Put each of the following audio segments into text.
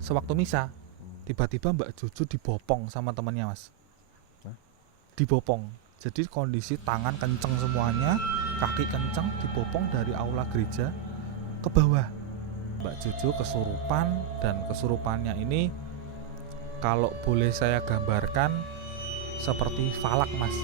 sewaktu misa tiba-tiba Mbak Jojo dibopong sama temannya Mas. Hah? Dibopong. Jadi kondisi tangan kenceng semuanya, kaki kenceng, dibopong dari aula gereja ke bawah. Mbak Jojo kesurupan, dan kesurupannya ini kalau boleh saya gambarkan seperti falak Mas.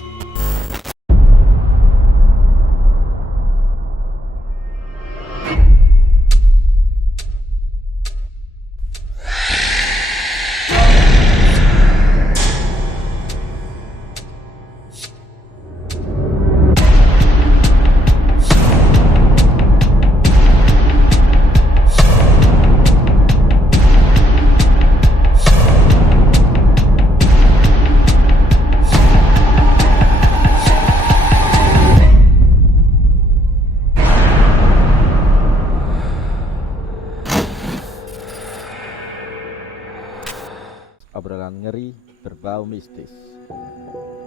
Obrolan ngeri berbau mistis.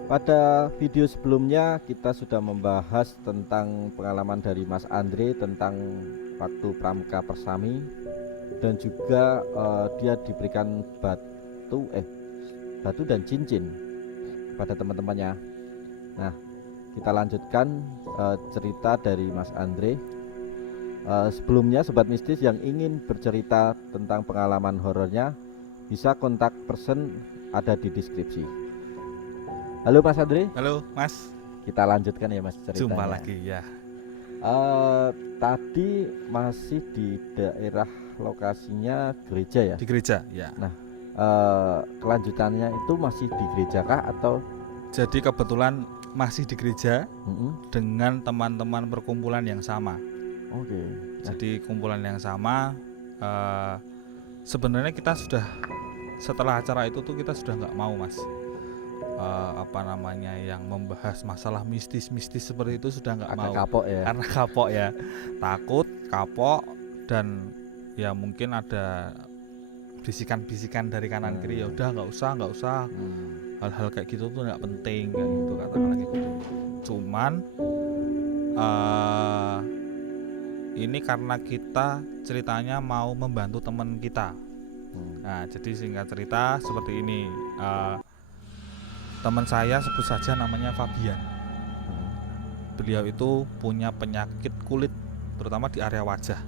Pada video sebelumnya kita sudah membahas tentang pengalaman dari Mas Andre tentang waktu pramuka persami, dan juga dia diberikan batu dan cincin kepada teman-temannya. Nah, kita lanjutkan cerita dari Mas Andre. Sebelumnya sobat mistis yang ingin bercerita tentang pengalaman horornya bisa kontak person ada di deskripsi. Halo Mas Andre. Halo Mas. Kita lanjutkan ya Mas ceritanya. Jumpa lagi ya. Tadi masih di daerah lokasinya gereja ya? Di gereja ya. Nah, kelanjutannya itu masih di gereja kah atau? Jadi kebetulan masih di gereja dengan teman-teman perkumpulan yang sama. Oke. Jadi kumpulan yang sama. Sebenarnya kita sudah, setelah acara itu tuh kita sudah nggak mau Mas, yang membahas masalah mistis-mistis seperti itu sudah nggak mau. Kapok ya? Karena kapok ya, takut, kapok, dan ya mungkin ada bisikan-bisikan dari kanan kiri, ya udah nggak usah. Hal-hal kayak gitu tuh nggak penting kayak gitu, katakanlah gitu. Cuman ini karena kita ceritanya mau membantu teman kita. Nah, jadi singkat cerita seperti ini. Teman saya sebut saja namanya Fabian. Beliau itu punya penyakit kulit, terutama di area wajah.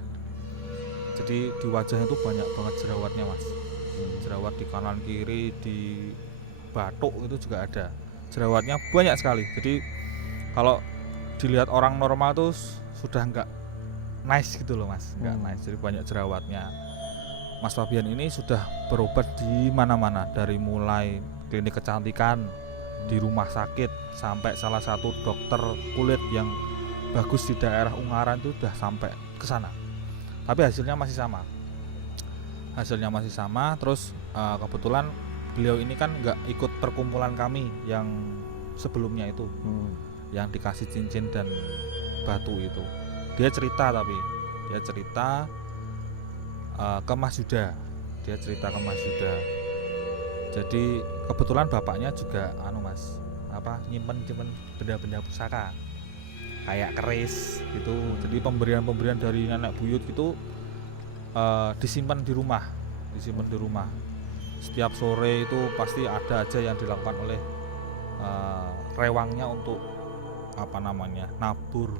Jadi di wajahnya itu banyak banget jerawatnya Mas. Jerawat di kanan kiri, di batuk itu juga ada. Jerawatnya banyak sekali. Jadi kalau dilihat orang normal tuh sudah nggak nice gitu loh Mas, nggak nice. Jadi banyak jerawatnya. Mas Fabian ini sudah berobat di mana-mana, dari mulai klinik kecantikan, di rumah sakit, sampai salah satu dokter kulit yang bagus di daerah Ungaran itu udah sampai ke sana. Tapi hasilnya masih sama. Terus kebetulan beliau ini kan nggak ikut perkumpulan kami yang sebelumnya itu, yang dikasih cincin dan batu itu. Dia cerita ke Mas Yuda. Jadi kebetulan bapaknya juga nyimpen benda-benda pusaka kayak keris gitu. Jadi pemberian dari nenek buyut gitu disimpan di rumah. Setiap sore itu pasti ada aja yang dilakukan oleh rewangnya untuk nabur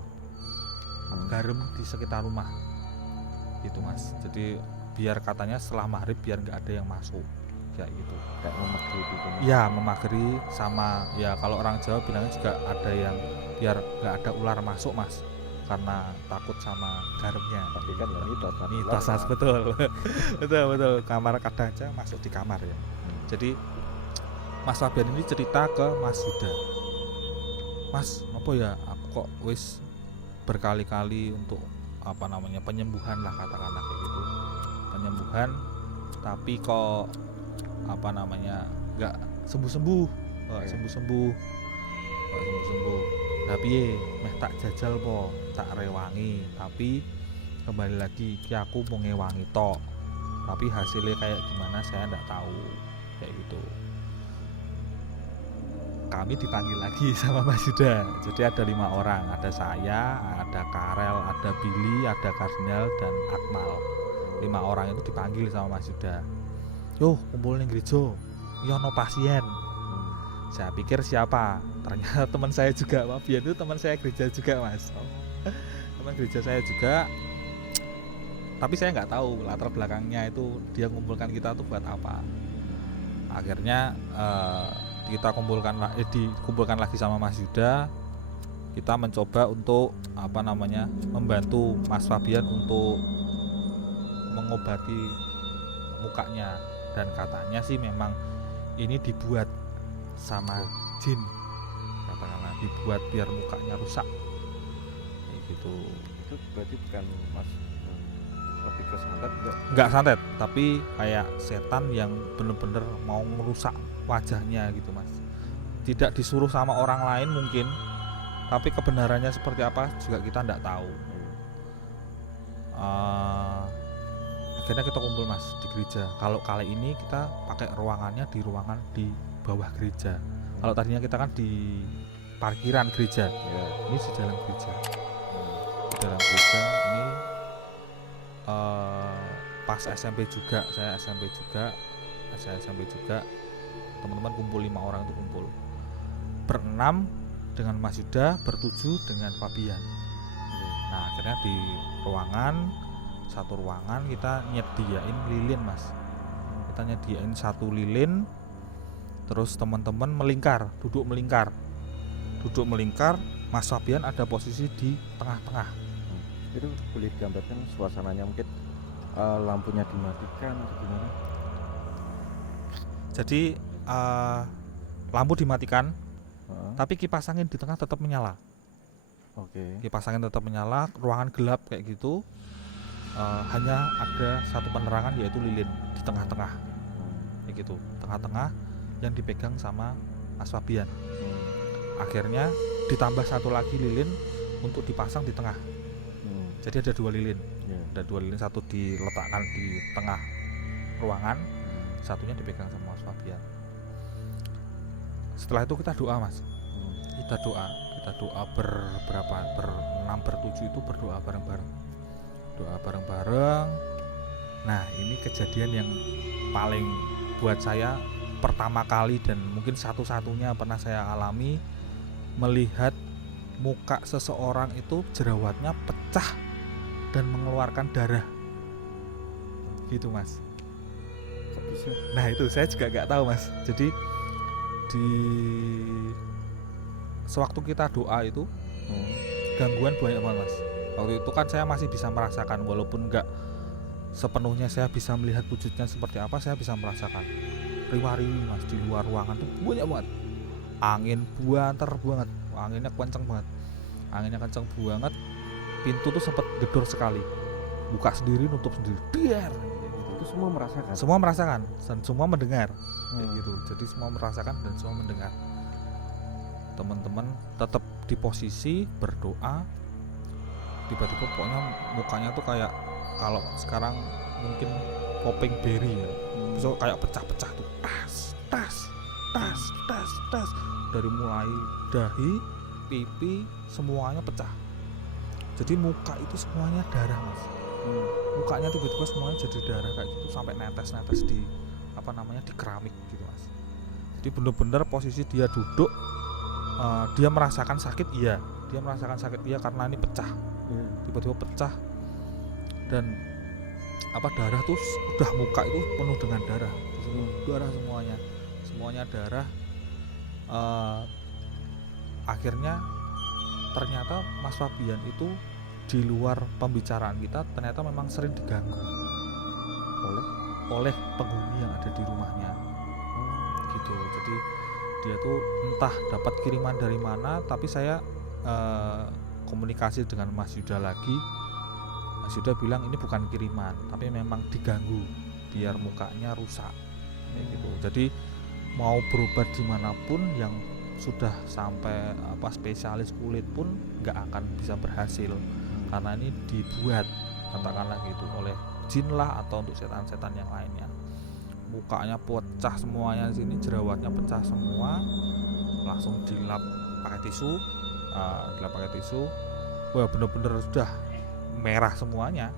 garam di sekitar rumah gitu Mas. Jadi biar katanya setelah maghrib biar nggak ada yang masuk kayak gitu, kayak memageri gitu. Ya memageri, sama ya kalau orang Jawa bilangnya juga ada yang biar nggak ada ular masuk Mas, karena takut sama garamnya. Tapi kan mitos Mas, betul. betul. Kamar kadang aja masuk di kamar ya. Jadi Mas Fabian ini cerita ke Mas Yuda, Mas apa ya, aku kok wis berkali-kali untuk penyembuhan lah, katakanlah kayak gitu, penyembuhan, tapi kok nggak sembuh-sembuh. Tapi meh tak jajal po, tak rewangi, tapi kembali lagi ki aku mau ngewangi tok, tapi hasilnya kayak gimana saya nggak tahu kayak gitu. Kami dipanggil lagi sama Mas Yuda. Jadi ada 5 orang, ada saya, ada Karel, ada Billy, ada Kardinal, dan Akmal. 5 orang itu dipanggil sama Mas Yuda. Yo kumpul ning gereja, yo ono pasien. Saya pikir siapa, ternyata teman saya juga. Fabian itu teman saya gereja juga mas. Teman gereja saya juga, tapi saya nggak tahu latar belakangnya itu dia mengumpulkan kita tuh buat apa. Akhirnya dikumpulkan lagi sama Mas Yuda. Kita mencoba untuk membantu Mas Fabian untuk mengobati mukanya, dan katanya sih memang ini dibuat sama jin, katakanlah dibuat biar mukanya rusak kayak gitu. Itu berarti bukan mas lebih ke santet Nggak santet, tapi kayak setan yang bener-bener mau merusak wajahnya gitu mas. Tidak disuruh sama orang lain mungkin, tapi kebenarannya seperti apa juga kita nggak tahu. Akhirnya kita kumpul mas di gereja. Kalau kali ini kita pakai ruangannya di ruangan di bawah gereja. Kalau tadinya kita kan di parkiran gereja, ya. Ini di dalam gereja. Di dalam gereja ini pas SMP juga, saya SMP juga. Teman-teman kumpul 5 orang itu kumpul. Berenam dengan Mas Yuda, bertujuh dengan Fabian. Nah akhirnya di satu ruangan kita nyediain lilin mas. Kita nyediain satu lilin, terus teman-teman duduk melingkar. Mas Fabian ada posisi di tengah-tengah. Itu boleh digambarkan suasananya, mungkin lampunya dimatikan atau gimana? Jadi lampu dimatikan, tapi kipas angin di tengah tetap menyala. Oke. Kipas angin tetap menyala, ruangan gelap kayak gitu. Hanya ada satu penerangan yaitu lilin di tengah-tengah, kayak gitu, tengah-tengah yang dipegang sama Mas Fabian. Akhirnya ditambah satu lagi lilin untuk dipasang di tengah. Jadi ada 2 lilin, ada 2 lilin, satu diletakkan di tengah ruangan, satunya dipegang sama Mas Fabian. Setelah itu kita doa mas, kita doa ber-6 ber-7 itu berdoa bareng-bareng. Nah ini kejadian yang paling buat saya pertama kali dan mungkin satu-satunya pernah saya alami, melihat muka seseorang itu jerawatnya pecah dan mengeluarkan darah gitu mas. Kok bisa? Nah itu saya juga nggak tahu mas. Jadi di sewaktu kita doa itu gangguan banyak banget mas. Waktu itu kan saya masih bisa merasakan, walaupun nggak sepenuhnya saya bisa melihat wujudnya seperti apa, saya bisa merasakan riwa-riwi mas di luar ruangan tuh banyak banget. Angin buanter banget, anginnya kenceng banget. Pintu tuh sempat gedor sekali, buka sendiri, nutup sendiri, biar Itu semua merasakan? Semua merasakan dan semua mendengar kayak gitu. Jadi semua merasakan dan semua mendengar. Teman-teman tetap di posisi berdoa, tiba-tiba pokoknya mukanya tuh kayak kalau sekarang mungkin popping berry ya, so kayak pecah-pecah tuh, tas dari mulai dahi, pipi, semuanya pecah. Jadi muka itu semuanya darah mas. Mukanya tiba-tiba semuanya jadi darah kayak gitu, sampai netes-netes di di keramik gitu mas. Jadi bener-bener posisi dia duduk, dia merasakan sakit iya, karena ini pecah, tiba-tiba pecah, dan darah tuh udah muka itu penuh dengan darah semuanya darah. Akhirnya ternyata Mas Fabian itu di luar pembicaraan kita ternyata memang sering diganggu oleh penghuni yang ada di rumahnya gitu. Jadi dia tuh entah dapat kiriman dari mana, tapi saya komunikasi dengan Mas Yuda lagi. Mas Yuda bilang ini bukan kiriman, tapi memang diganggu biar mukanya rusak kayak gitu. Jadi mau berobat dimanapun yang sudah sampai spesialis kulit pun nggak akan bisa berhasil, karena ini dibuat katakanlah gitu oleh jin lah atau untuk setan-setan yang lainnya. Mukanya pecah semuanya, di sini jerawatnya pecah semua, langsung dilap pakai tisu. Wah bener-bener sudah merah semuanya.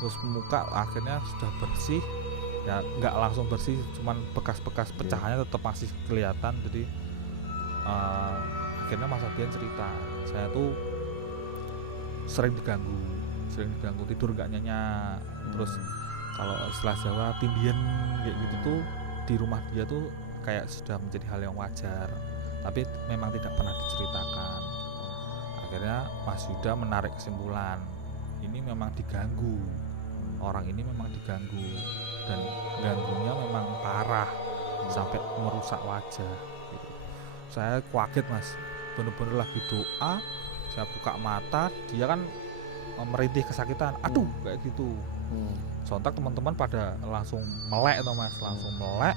Terus muka akhirnya sudah bersih, ya nggak langsung bersih, cuman bekas-bekas pecahannya tetap masih kelihatan. Jadi akhirnya Mas Fabian cerita, saya tuh sering diganggu tidur nggak nyenyak, terus kalau istilah Jawa tindian kayak gitu tuh di rumah dia tuh kayak sudah menjadi hal yang wajar, tapi memang tidak pernah diceritakan. Akhirnya Mas Yuda menarik kesimpulan, ini memang diganggu, orang ini memang diganggu, dan ganggunya memang parah sampai merusak wajah. Saya kaget Mas, bener-bener lagi doa, saya buka mata, dia kan merintih kesakitan, aduh kayak gitu. Sontak teman-teman pada langsung melek tuh Mas, langsung melek,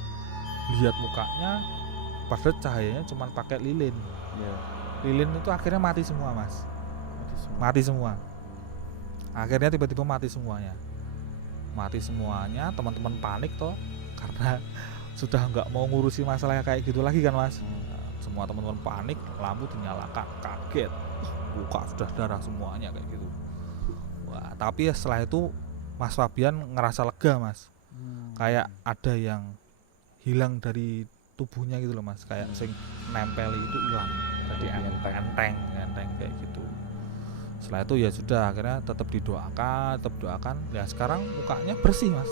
lihat mukanya, padahal cahayanya cuma pakai lilin. Lilin itu akhirnya mati semua Mas, mati semua. Akhirnya tiba-tiba mati semuanya. Teman-teman panik toh, karena sudah nggak mau ngurusi masalah kayak gitu lagi kan Mas. Semua teman-teman panik, lampu dinyalakan, kaget, buka sudah darah semuanya kayak gitu. Wah, tapi ya setelah itu Mas Fabian ngerasa lega Mas, kayak ada yang hilang dari tubuhnya gitu loh Mas, kayak sing nempel itu hilang, jadi enteng kayak gitu. Setelah itu ya sudah, akhirnya tetap doakan. Ya sekarang mukanya bersih Mas,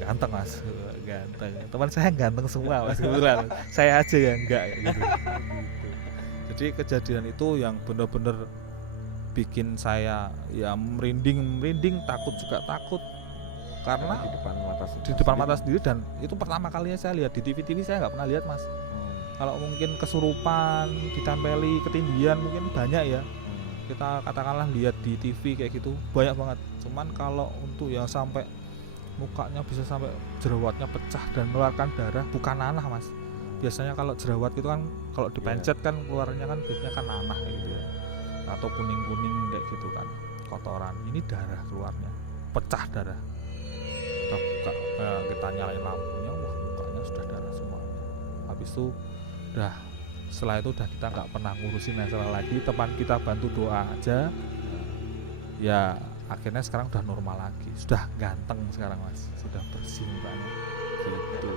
ganteng Mas, ganteng. Teman saya ganteng semua Mas, kebetulan saya aja yang enggak gitu. Jadi kejadian itu yang benar-benar bikin saya ya merinding, takut karena di depan mata sendiri, dan itu pertama kalinya saya lihat. Di TV saya nggak pernah lihat Mas. Kalau mungkin kesurupan, ditempeli, ketindian mungkin banyak ya, kita katakanlah lihat di TV kayak gitu banyak banget. Cuman kalau untuk yang sampai mukanya bisa sampai jerawatnya pecah dan mengeluarkan darah, bukan nanah Mas. Biasanya kalau jerawat itu kan kalau dipencet kan keluarnya kan biasanya kan nanah kayak gitu ya, atau kuning kayak gitu kan, kotoran. Ini darah keluarnya, pecah darah. Kita buka, kita nyalain lampunya, wah mukanya sudah darah semua. Habis itu setelah itu kita nggak pernah ngurusin masalah lagi, teman kita bantu doa aja, ya akhirnya sekarang udah normal lagi, sudah ganteng sekarang Mas, sudah bersih mukanya gitu.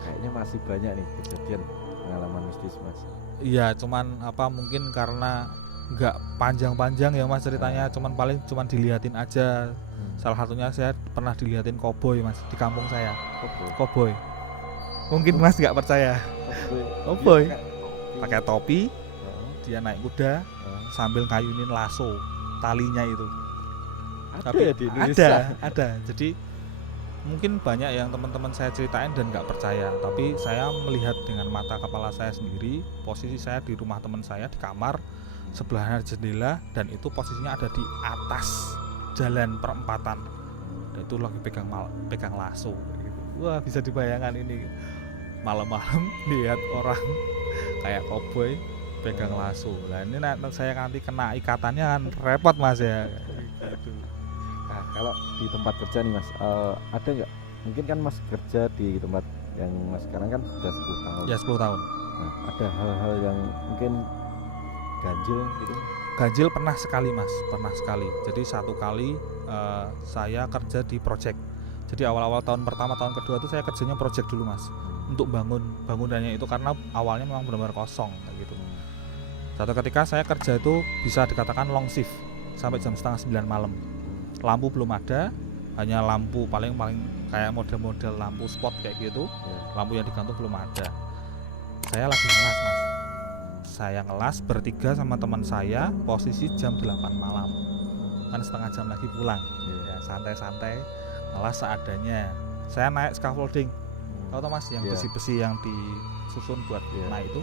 Kayaknya masih banyak nih kejadian pengalaman mistis Mas. Iya, cuman mungkin karena nggak panjang-panjang ya Mas ceritanya, cuman dilihatin aja. Salah satunya saya pernah dilihatin koboi Mas di kampung saya. Koboi. Mungkin Mas nggak percaya. Koboi pakai topi, dia naik kuda sambil ngayunin lasso, talinya itu. Ada ya di Indonesia? Ada. Jadi mungkin banyak yang teman-teman saya ceritain dan nggak percaya, tapi saya melihat dengan mata kepala saya sendiri. Posisi saya di rumah teman saya di kamar, sebelahnya jendela, dan itu posisinya ada di atas jalan perempatan, dan itu lagi pegang lasso gitu. Wah, bisa dibayangkan ini malam-malam lihat orang kayak koboi pegang lasso. Nah ini saya nanti kena ikatannya kan repot Mas ya gitu. Nah, kalau di tempat kerja nih Mas, ada nggak, mungkin kan Mas kerja di tempat yang Mas sekarang kan sudah 10 tahun Ya 10 tahun. Nah, ada hal-hal yang mungkin ganjil gitu? Ganjil pernah sekali Mas, jadi satu kali saya kerja di project. Jadi awal-awal tahun pertama, tahun kedua tuh saya kerjanya project dulu Mas, untuk bangunannya itu, karena awalnya memang benar-benar kosong kayak gitu. Satu ketika saya kerja itu bisa dikatakan long shift sampai jam 8:30 malam. Lampu belum ada, hanya lampu paling kayak model-model lampu spot kayak gitu. Lampu yang digantung belum ada. Saya lagi ngelas Mas. Saya ngelas bertiga sama teman saya, posisi jam 8 malam. Kan setengah jam lagi pulang. Ya santai-santai, ngelas seadanya. Saya naik scaffolding. Tahu Mas yang besi-besi yang disusun buat naik itu.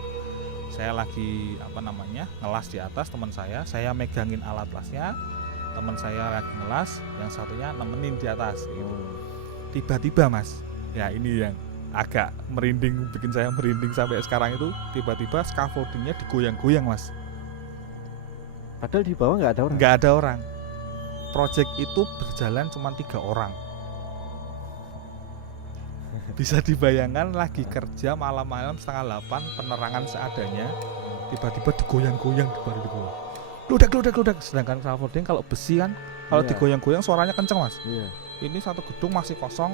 Saya lagi ngelas di atas, teman saya megangin alat lasnya, teman saya lagi ngelas, yang satunya nemenin di atas gitu. Tiba-tiba Mas, ya ini yang agak merinding, bikin saya merinding sampai sekarang itu, tiba-tiba scaffoldingnya digoyang-goyang Mas. Padahal di bawah nggak ada orang. Nggak ada orang. Project itu berjalan cuma 3 orang. Bisa dibayangkan lagi kerja malam-malam 7:30, penerangan seadanya, tiba-tiba digoyang-goyang di bawah. gludak. Sedangkan scaffolding kalau besi kan kalau Iya. digoyang-goyang suaranya kenceng Mas. Iya. Ini satu gedung masih kosong,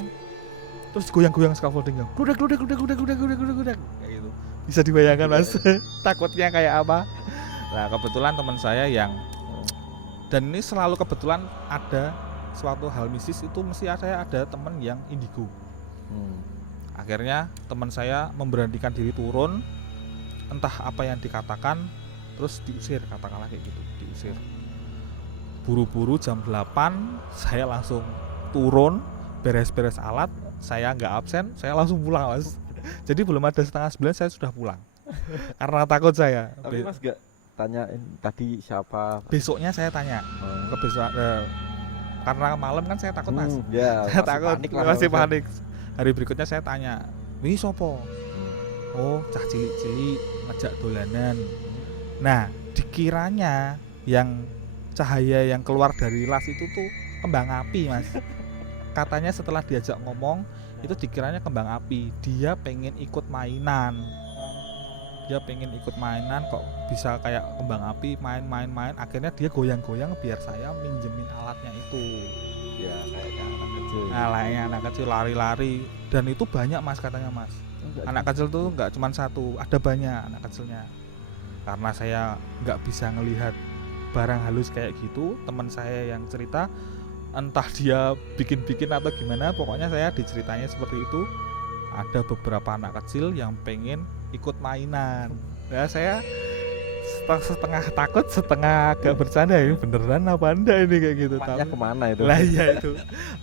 terus goyang-goyang scaffoldingnya, gludak kayak gitu. Bisa dibayangkan Mas. Takutnya kayak apa? Nah kebetulan teman saya yang, dan ini selalu kebetulan ada suatu hal mistis itu mesti ada teman yang indigo. Akhirnya teman saya memberanikan diri turun, entah apa yang dikatakan, terus diusir, katakanlah kayak gitu, diusir. Buru-buru jam 8 saya langsung turun, beres-beres alat, saya nggak absen, saya langsung pulang Mas. Jadi belum ada 8:30 saya sudah pulang karena takut saya. Tapi Mas gak tanyain tadi siapa? Besoknya saya tanya ke karena malam kan saya takut Mas. Ya, Saya takut, masih Mas. panik. Hari berikutnya saya tanya, "Wih sopo?" Oh, cah cilik-cilik ngejak dolanan. Nah, dikiranya yang cahaya yang keluar dari las itu tuh kembang api Mas. Katanya setelah diajak ngomong itu dikiranya kembang api. Dia pengen ikut mainan. Kok bisa kayak kembang api, main. Akhirnya dia goyang-goyang biar saya minjemin alatnya itu. Ya, kayaknya anak kecil. Nah, layaknya anak kecil lari-lari, dan itu banyak Mas katanya Mas. Anak kecil tuh nggak cuma satu, ada banyak anak kecilnya. Karena saya nggak bisa ngelihat barang halus kayak gitu, teman saya yang cerita, entah dia bikin-bikin atau gimana, pokoknya saya diceritanya seperti itu. Ada beberapa anak kecil yang pengen ikut mainan. Ya saya setengah takut, setengah agak bercanda, ini beneran apa enggak ini kayak gitu. Emaknya kemana itu? Lah iya itu,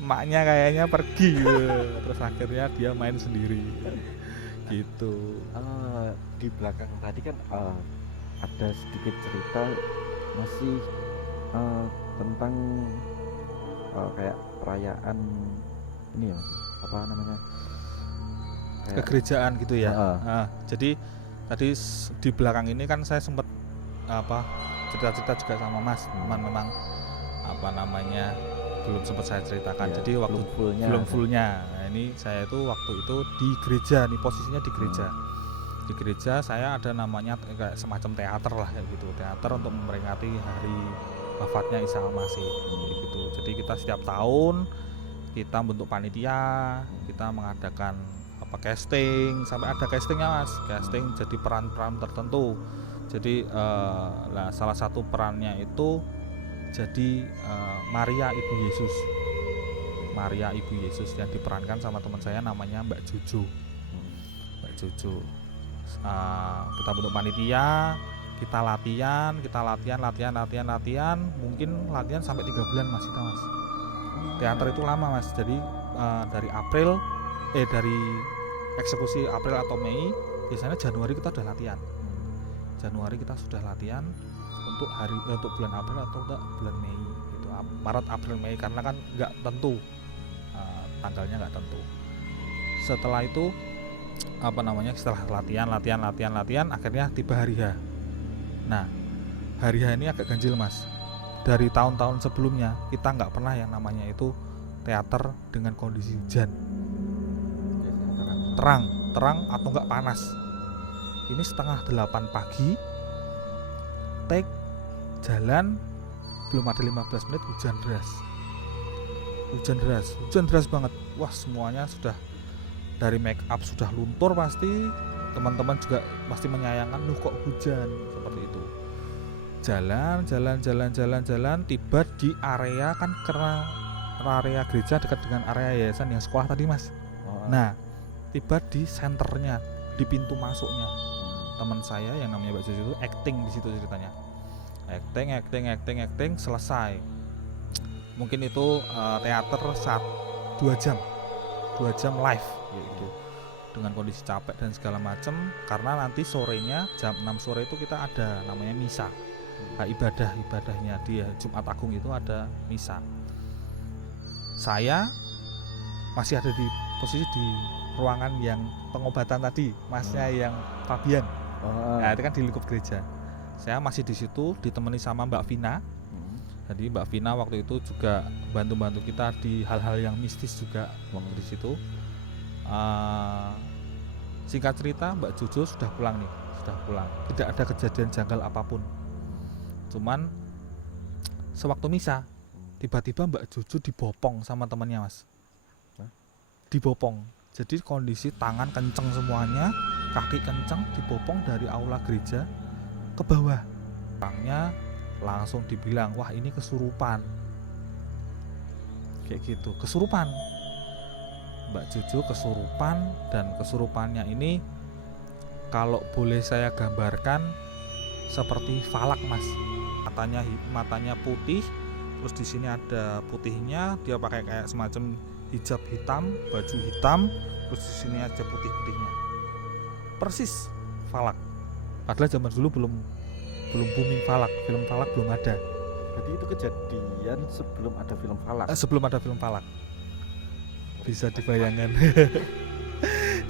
emaknya kayaknya pergi gitu. Terus akhirnya dia main sendiri gitu. Di belakang tadi kan ada sedikit cerita masih tentang kayak perayaan ini ya Mas, apa namanya, kayak Kegerejaan gitu ya. Heeh. Jadi tadi di belakang ini kan saya sempat cerita-cerita juga sama Mas, cuman memang apa namanya belum sempat saya ceritakan. Ya, jadi waktu belum fullnya. Nah, ini saya itu waktu itu di gereja nih, posisinya di gereja. Di gereja saya ada namanya kayak semacam teater lah kayak gitu, teater untuk memperingati hari wafatnya Isa Al-Masih kayak gitu. Jadi kita setiap tahun kita bentuk panitia, kita mengadakan casting, sampai ada castingnya Mas, casting jadi peran-peran tertentu. Jadi salah satu perannya itu jadi Maria Ibu Yesus yang diperankan sama teman saya namanya Mbak Jojo. Kita bentuk panitia, kita latihan, mungkin latihan sampai 3 bulan Mas itu Mas. Teater itu lama Mas, jadi dari eksekusi April atau Mei, biasanya Januari kita sudah latihan. Untuk bulan April atau bulan Mei gitu. Maret, April, Mei, karena kan nggak tentu tanggalnya, nggak tentu. Setelah itu setelah latihan akhirnya tiba hari H. Nah, hari H ini agak ganjil Mas. Dari tahun-tahun sebelumnya kita nggak pernah yang namanya itu teater dengan kondisi hujan, terang atau enggak panas. Ini 7:30 pagi, take jalan, belum ada 15 menit hujan deras banget. Wah, semuanya sudah dari make up sudah luntur pasti. Teman-teman juga pasti menyayangkan, loh kok hujan seperti itu. Jalan, tiba di area, kan karena area gereja dekat dengan area yayasan yang sekolah tadi Mas. Nah, tiba di senternya, di pintu masuknya. Teman saya yang namanya Mbak Jojo itu acting di situ ceritanya. Acting selesai. Mungkin itu teater 2 jam live gitu. Dengan kondisi capek dan segala macam, karena nanti sorenya jam 6 sore itu kita ada namanya misa. Ibadahnya di Jumat Agung itu ada misa. Saya masih ada di posisi di ruangan yang pengobatan tadi, Masnya yang Fabian. Nah, itu kan di lingkup gereja. Saya masih di situ ditemani sama Mbak Vina. Jadi Mbak Vina waktu itu juga bantu kita di hal-hal yang mistis juga waktu di situ. Singkat cerita, Mbak Jojo sudah pulang. Tidak ada kejadian janggal apapun. Cuman sewaktu misa tiba-tiba Mbak Juju dibopong sama temannya mas. Hah? Dibopong, jadi kondisi tangan kenceng semuanya, kaki kenceng, dibopong dari aula gereja ke bawah. Orangnya langsung dibilang, wah ini kesurupan, kayak gitu, kesurupan. Mbak Juju kesurupan, dan kesurupannya ini kalau boleh saya gambarkan seperti falak mas. Matanya putih, terus di sini ada putihnya, dia pakai kayak semacam hijab hitam, baju hitam, terus di sini ada putih-putihnya. Persis falak. Padahal zaman dulu belum booming falak, film falak belum ada. Jadi itu kejadian sebelum ada film Falak. Sebelum ada film falak. Bisa dibayangkan.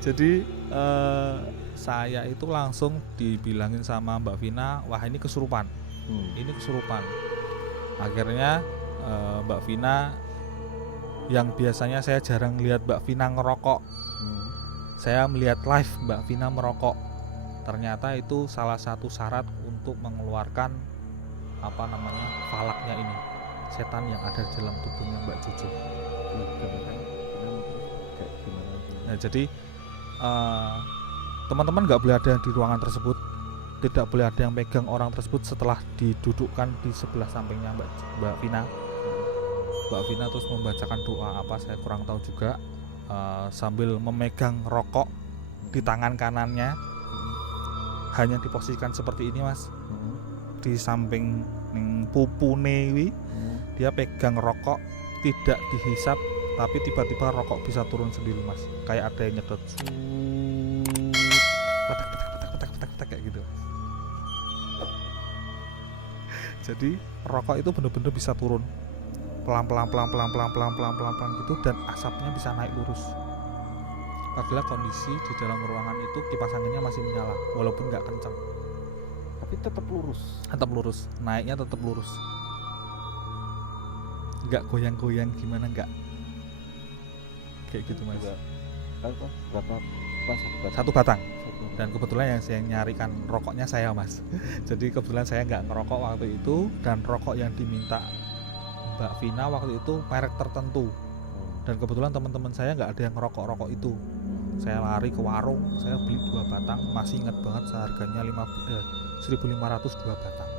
Jadi saya itu langsung dibilangin sama Mbak Vina, wah ini kesurupan. Ini kesurupan. Akhirnya Mbak Vina, yang biasanya saya jarang lihat Mbak Vina ngerokok, saya melihat live Mbak Vina merokok. Ternyata itu salah satu syarat untuk mengeluarkan falaknya ini, setan yang ada di dalam tubuhnya Mbak Juju. Nah, jadi teman-teman nggak boleh ada di ruangan tersebut, tidak boleh ada yang pegang orang tersebut setelah didudukkan di sebelah sampingnya Mbak Vina. Mbak Vina terus membacakan doa apa saya kurang tahu juga, sambil memegang rokok di tangan kanannya, hanya diposisikan seperti ini mas, di samping pupune wi, dia pegang rokok, tidak dihisap, tapi tiba-tiba rokok bisa turun sendiri mas, kayak ada yang nyedot, petak kayak gitu. Jadi rokok itu benar-benar bisa turun pelan-pelan gitu, dan asapnya bisa naik lurus. Padahal kondisi di dalam ruangan itu kipas anginnya masih menyala, walaupun nggak kencang, tapi tetap lurus, naiknya tetap lurus, nggak goyang-goyang gimana, nggak kayak gitu mas. Berapa Satu batang. Dan kebetulan yang saya nyarikan rokoknya saya mas. Jadi kebetulan saya nggak ngerokok waktu itu, dan rokok yang diminta Mbak Vina waktu itu merek tertentu, dan kebetulan teman-teman saya nggak ada yang ngerokok rokok itu. Saya lari ke warung, saya beli 2 batang, masih ingat banget seharganya 1.500 2 batang.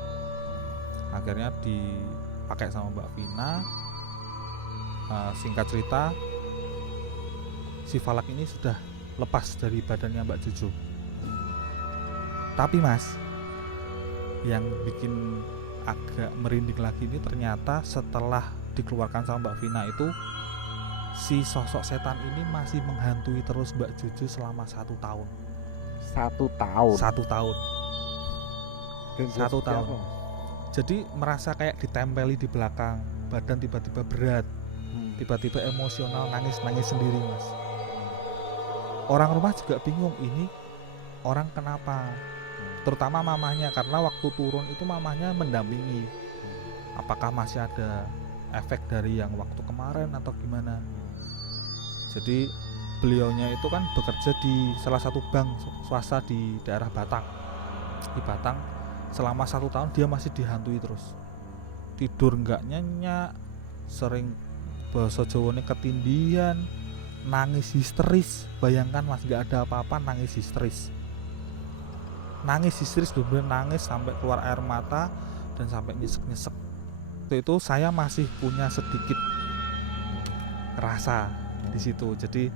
Akhirnya dipakai sama Mbak Vina. Singkat cerita, si falak ini sudah lepas dari badannya Mbak Juju. Tapi mas, yang bikin agak merinding lagi ini, ternyata setelah dikeluarkan sama Mbak Vina itu, si sosok setan ini masih menghantui terus Mbak Juju selama 1 tahun. 1 tahun. 1 tahun. 1 tahun. Jadi merasa kayak ditempeli di belakang badan, tiba-tiba berat, tiba-tiba emosional, nangis sendiri mas. Orang rumah juga bingung, ini orang kenapa, terutama mamahnya, karena waktu turun itu mamahnya mendampingi. Apakah masih ada efek dari yang waktu kemarin atau gimana. Jadi beliaunya itu kan bekerja di salah satu bank swasta di daerah Batang. Di Batang selama 1 tahun dia masih dihantui terus. Tidur nggak nyenyak, sering bahasa Jawanya ketindihan, nangis histeris. Bayangkan mas, nggak ada apa-apa nangis histeris. Bener-bener nangis sampai keluar air mata dan sampai nyesek-nyesek. Itu saya masih punya sedikit rasa di situ. Jadi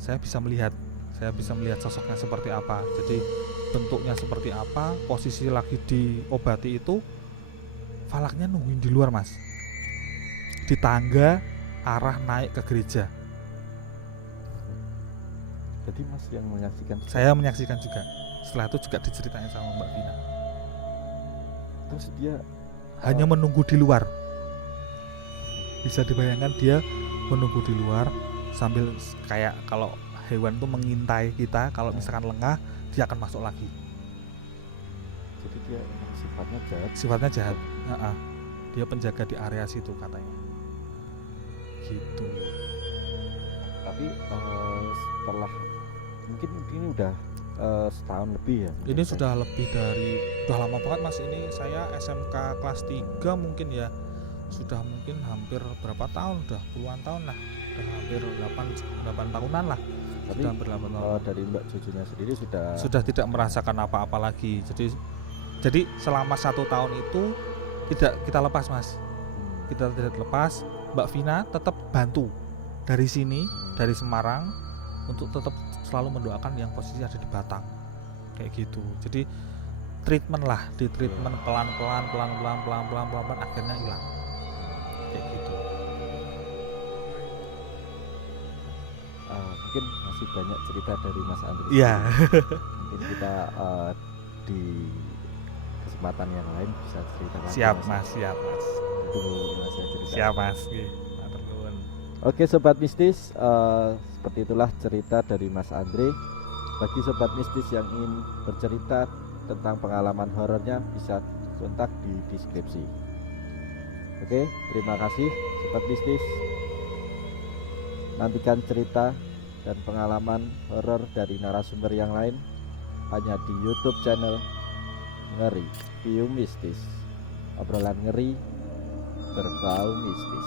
saya bisa melihat sosoknya seperti apa. Jadi bentuknya seperti apa, posisi lagi diobati itu, falaknya nungguin di luar mas, di tangga arah naik ke gereja. Jadi mas yang menyaksikan? Saya menyaksikan juga. Setelah itu juga diceritain sama Mbak Vina. Terus dia hanya menunggu di luar. Bisa dibayangkan dia menunggu di luar sambil kayak kalau hewan itu mengintai kita, kalau misalkan lengah dia akan masuk lagi. Jadi dia sifatnya jahat. Sifatnya jahat. Dia penjaga di area situ katanya. Gitu. Tapi setelah mungkin ini udah setahun lebih ya. Ini sudah lebih dari, udah lama banget Mas. Ini saya SMK kelas 3 mungkin ya. Sudah mungkin hampir berapa tahun, udah puluhan tahun lah. Udah hampir 8 tahunan lah. Tapi Sudah hampir 8 tahun. dari Mbak Jojonya sendiri Sudah tidak merasakan apa-apa lagi. Jadi selama 1 tahun itu tidak kita lepas Mas. Kita tidak lepas. Mbak Vina tetap bantu dari sini, dari Semarang, untuk tetap selalu mendoakan yang posisi ada di Batang, kayak gitu. Jadi treatment lah, di treatment pelan-pelan akhirnya hilang, kayak gitu. Mungkin masih banyak cerita dari Mas Andre. Iya. Mungkin kita di kesempatan yang lain bisa cerita lagi. Siap Mas. Tunggu Mas ya cerita. Siap Mas. Matur nuwun. Oke Sobat Mistis, seperti itulah cerita dari Mas Andre. Bagi Sobat Mistis yang ingin bercerita tentang pengalaman horornya bisa kontak di deskripsi. Oke, terima kasih Sobat Mistis. Nantikan cerita dan pengalaman horor dari narasumber yang lain hanya di YouTube channel Ngeri View Mistis. Obrolan ngeri berbau mistis.